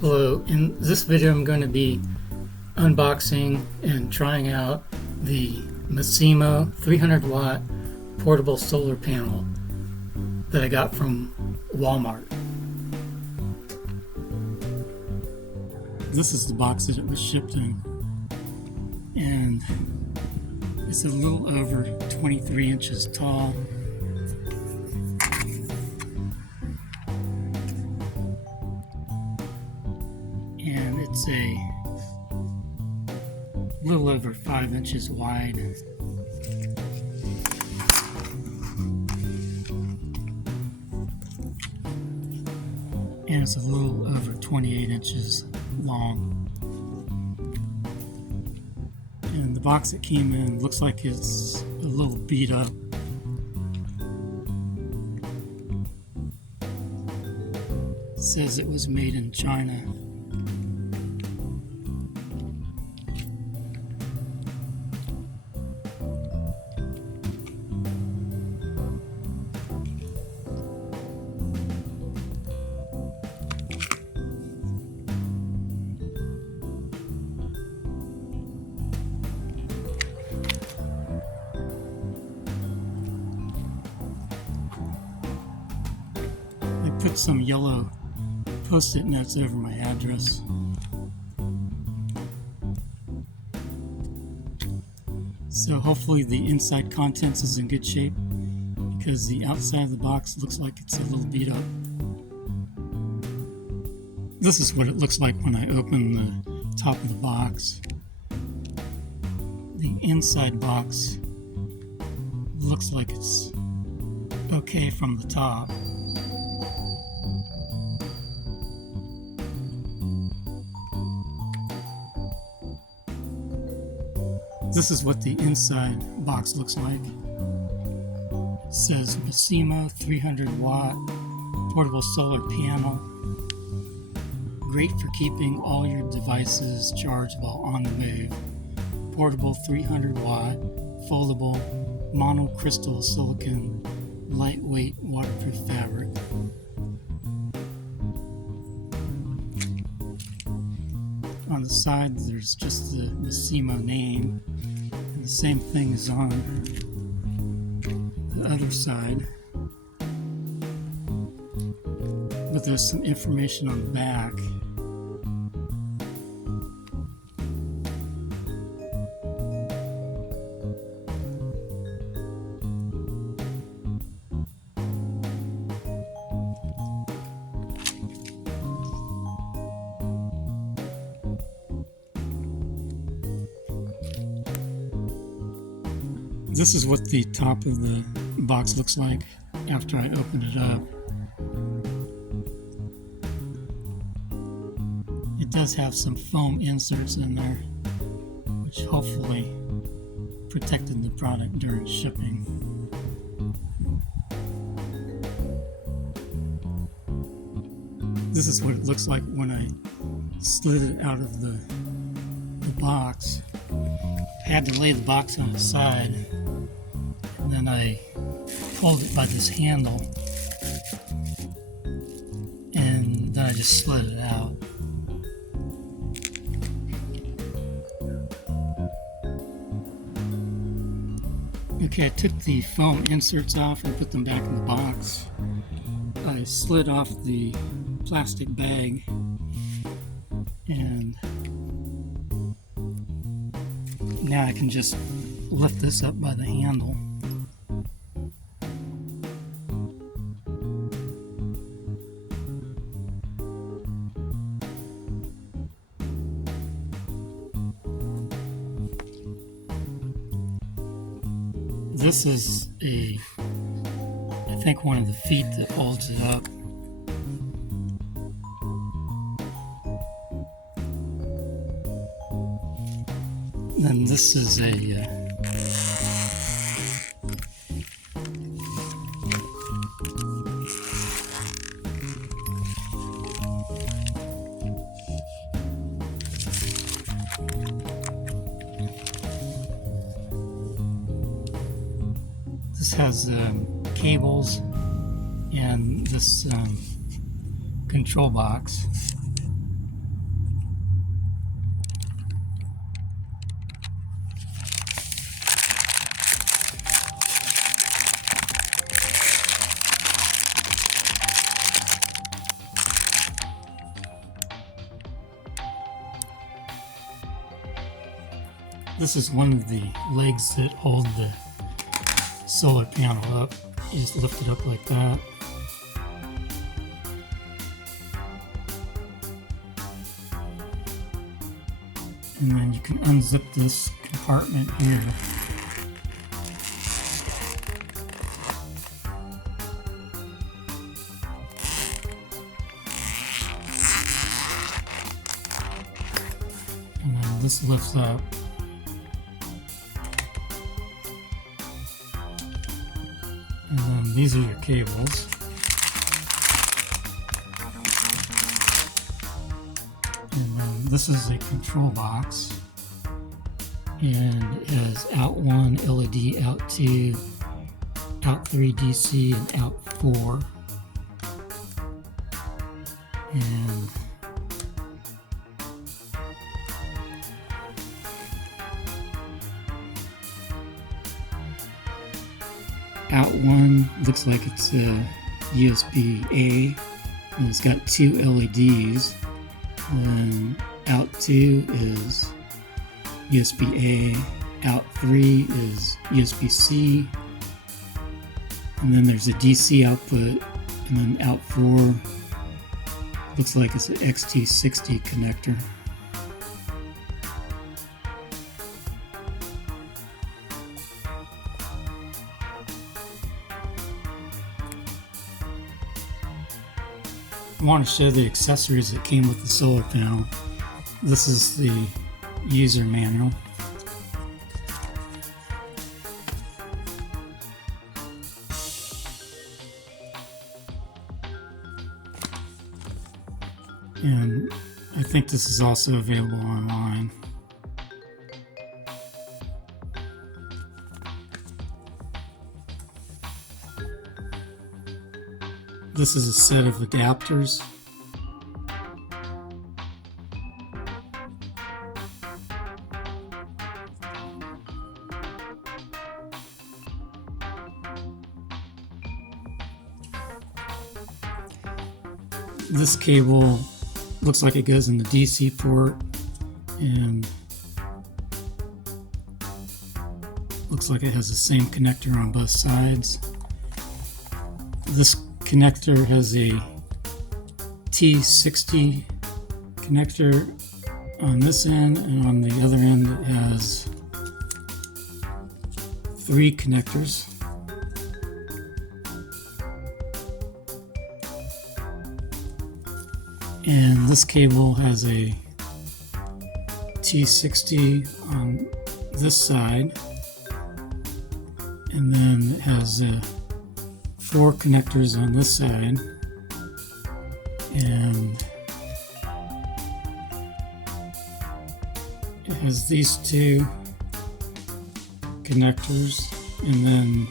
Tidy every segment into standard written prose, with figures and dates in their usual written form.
Hello, in this video I'm going to be unboxing and trying out the Massimo 300 watt portable solar panel that I got from Walmart. This is the box that it was shipped in, and it's a little over 23 inches tall. And it's a little over 5 inches wide. And it's a little over 28 inches long. And the box it came in looks like it's a little beat up. It says it was made in China. I put some yellow post-it notes over my address. So hopefully the inside contents is in good shape, because the outside of the box looks like it's a little beat up. This is what it looks like when I open the top of the box. The inside box looks like it's okay from the top. This is what the inside box looks like. It says Massimo 300 watt portable solar panel. Great for keeping all your devices charged while on the move. Portable 300 watt, foldable, monocrystalline silicone, lightweight waterproof fabric. On the side there's just the Massimo name, and the same thing is on the other side, but there's some information on the back. This is what the top of the box looks like after I open it up. It does have some foam inserts in there, which hopefully protected the product during shipping. This is what it looks like when I slid it out of the box. I had to lay the box on its side, and then I pulled it by this handle, and then I just slid it out. Okay, I took the foam inserts off and put them back in the box. I slid off the plastic bag, and now I can just lift this up by the handle. This is I think one of the feet that holds it up. Then this is this has cables and this control box. This is one of the legs that hold the solar panel up. You just lift it up like that. And then you can unzip this compartment here. And then this lifts up. And then these are your cables. And then this is a control box. And it has out 1 LED, out 2, out 3 DC, and out 4. And out 1 looks like it's a USB-A, and it's got 2 LEDs. And out 2 is USB-A, out 3 is USB-C, and then there's a DC output, and then out 4 looks like it's an XT60 connector. I want to show the accessories that came with the solar panel. This is the user manual. And I think this is also available online. This is a set of adapters. This cable looks like it goes in the DC port, and looks like it has the same connector on both sides. This connector has a T60 connector on this end, and on the other end it has 3 connectors. And this cable has a T60 on this side, and then it has 4 connectors on this side, and it has these 2 connectors, and then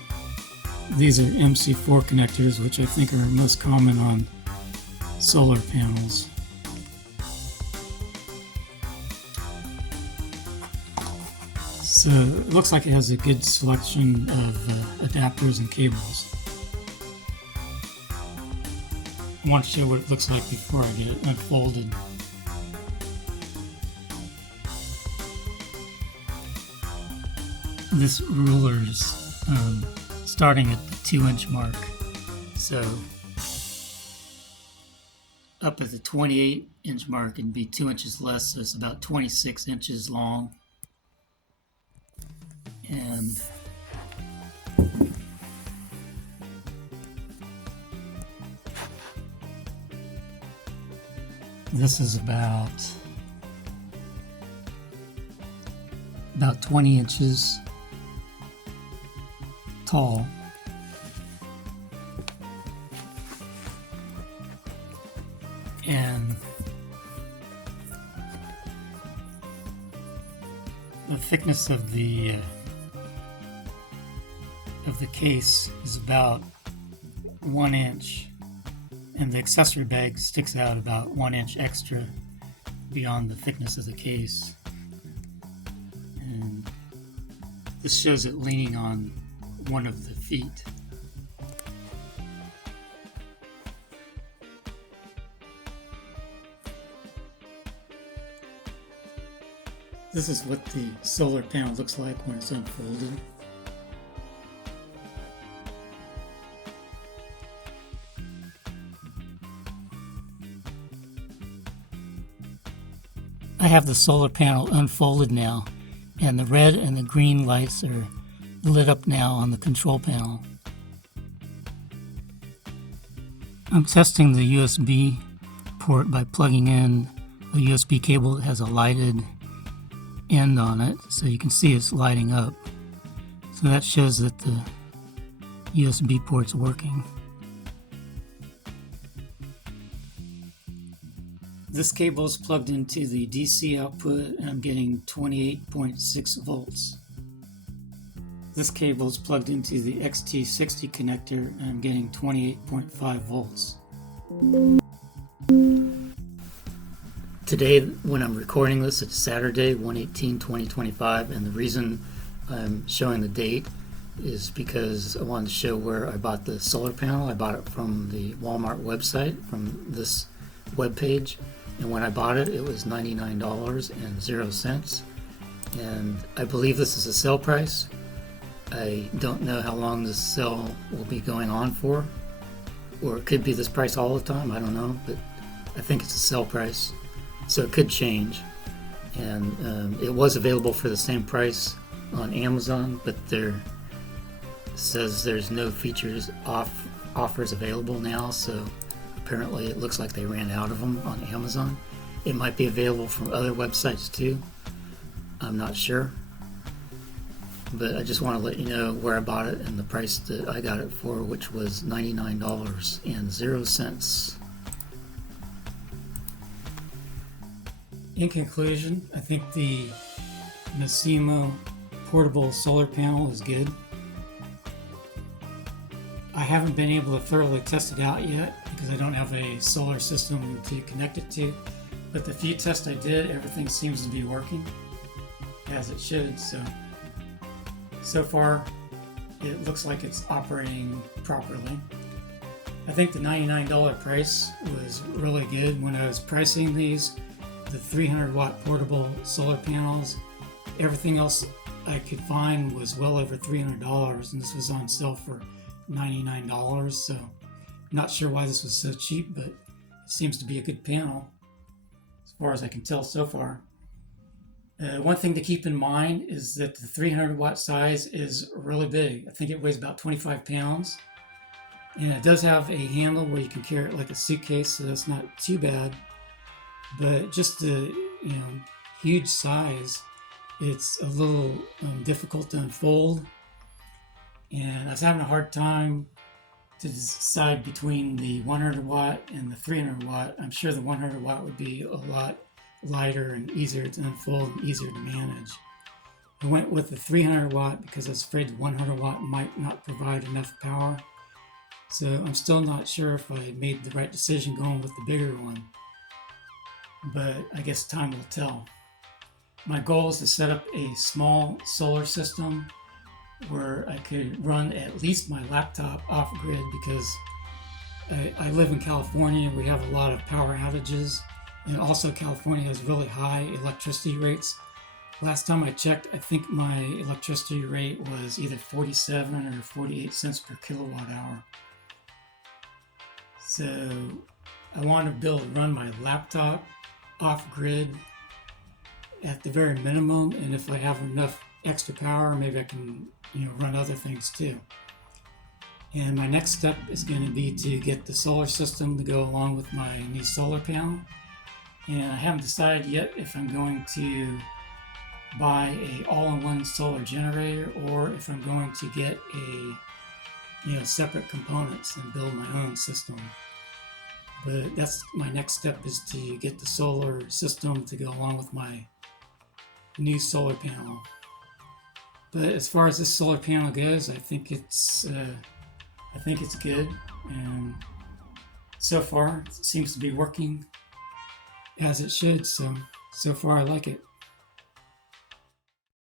these are MC4 connectors, which I think are most common on solar panels. So it looks like it has a good selection of adapters and cables. I want to show what it looks like before I get it unfolded. This ruler is starting at the 2-inch mark. So up at the 28-inch mark and be 2 inches less, so it's about 26 inches long. And this is about 20 inches tall. And the thickness of the case is about 1 inch, and the accessory bag sticks out about 1 inch extra beyond the thickness of the case. And this shows it leaning on one of the feet. This is what the solar panel looks like when it's unfolded. I have the solar panel unfolded now, and the red and the green lights are lit up now on the control panel. I'm testing the USB port by plugging in a USB cable that has a lighted end on it, so you can see it's lighting up. So that shows that the USB port's working. This cable is plugged into the DC output and I'm getting 28.6 volts. This cable is plugged into the XT60 connector and I'm getting 28.5 volts. Today, when I'm recording this, it's Saturday, 1/18/2025, and the reason I'm showing the date is because I wanted to show where I bought the solar panel. I bought it from the Walmart website, from this web page. And when I bought it, it was $99.00, and I believe this is a sale price. I don't know how long this sale will be going on for, or it could be this price all the time, I don't know, but I think it's a sale price, so it could change. And it was available for the same price on Amazon, but there says there's no features offers available now, so apparently it looks like they ran out of them on Amazon. It might be available from other websites too. I'm not sure. But I just want to let you know where I bought it and the price that I got it for, which was $99.00. In conclusion, I think the Massimo portable solar panel is good. I haven't been able to thoroughly test it out yet because I don't have a solar system to connect it to, but the few tests I did, everything seems to be working as it should. So far it looks like it's operating properly. I think the $99 price was really good. When I was pricing these, the 300 watt portable solar panels, everything else I could find was well over $300, and this was on sale for $99, so not sure why this was so cheap, but it seems to be a good panel as far as I can tell so far. One thing to keep in mind is that the 300 watt size is really big. I think it weighs about 25 pounds, and it does have a handle where you can carry it like a suitcase, so that's not too bad. But just the huge size, it's a little difficult to unfold. And I was having a hard time to decide between the 100 watt and the 300 watt. I'm sure the 100 watt would be a lot lighter and easier to unfold and easier to manage. I went with the 300 watt because I was afraid the 100 watt might not provide enough power. So I'm still not sure if I made the right decision going with the bigger one, but I guess time will tell. My goal is to set up a small solar system where I could run at least my laptop off grid, because I live in California. We have a lot of power outages, and also California has really high electricity rates. Last time I checked, I think my electricity rate was either 47 or 48 cents per kilowatt hour. So I want to be able to run my laptop off grid at the very minimum, and if I have enough extra power, maybe I can run other things too. And my next step is going to be to get the solar system to go along with my new solar panel. And I haven't decided yet if I'm going to buy a all-in-one solar generator or if I'm going to get a separate components and build my own system. But that's my next step, is to get the solar system to go along with my new solar panel. But as far as this solar panel goes, I think it's good, and so far it seems to be working as it should. So far I like it.